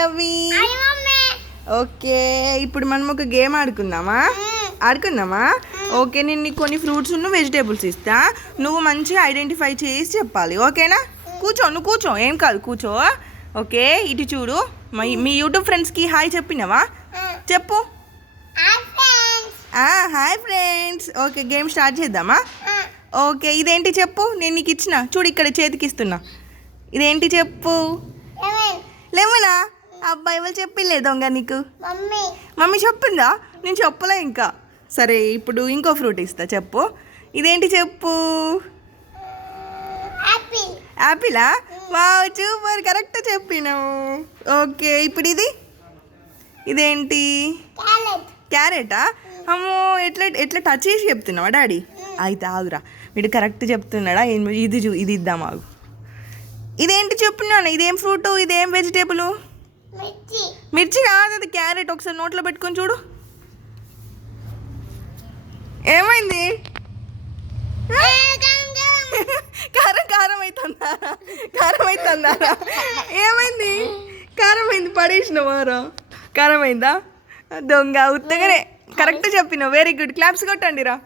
అవి ఓకే, ఇప్పుడు మనం ఒక గేమ్ ఆడుకుందామా? ఓకే, నేను నీకు కొన్ని ఫ్రూట్స్ వెజిటేబుల్స్ ఇస్తా, నువ్వు మంచిగా ఐడెంటిఫై చేసి చెప్పాలి. ఓకేనా? నువ్వు కూర్చో, ఏం కాదు, కూర్చో. ఓకే, ఇటు చూడు. మీ యూట్యూబ్ ఫ్రెండ్స్కి హాయ్ చెప్పినావా? చెప్పు. Hi friends. Okay, game start చేద్దామా? ఓకే, ఇదేంటి చెప్పు. నేను నీకు ఇచ్చిన చూడు, ఇక్కడ చేతికి ఇస్తున్నా. ఇదేంటి చెప్పు. లెమనా? అబ్బాయి వాళ్ళు చెప్పిలే దొంగ నీకు. మమ్మీ చెప్పిందా? నేను చెప్పలే ఇంకా. సరే, ఇప్పుడు ఇంకో ఫ్రూట్ ఇస్తా, చెప్పు. ఇదేంటి చెప్పు. యాపిలా? వావ్, సూపర్, కరెక్ట్ చెప్పినావు. ఓకే, ఇప్పుడు ఇదేంటి? క్యారెటా? అమ్మో, ఎట్లా టచ్ చేసి చెప్తున్నావా డాడీ? అయితే ఆగురా, వీడు కరెక్ట్ చెప్తున్నాడా? ఇది ఇద్దాం, ఆగు. ఇదేంటి చెప్పినాను? ఇదేం ఫ్రూట్, ఇదేం వెజిటేబుల్? మిర్చి కాదు, అది క్యారెట్. ఒకసారి నోట్లో పెట్టుకొని చూడు. ఏమైంది? కారం అవుతుందారా? ఏమైంది? కారం అయింది, పడేసినవారా? కారం అయిందా? దొంగ, ఉత్తగానే కరెక్ట్ చెప్పినావు. వెరీ గుడ్, క్లాప్స్ కొట్టండి రా.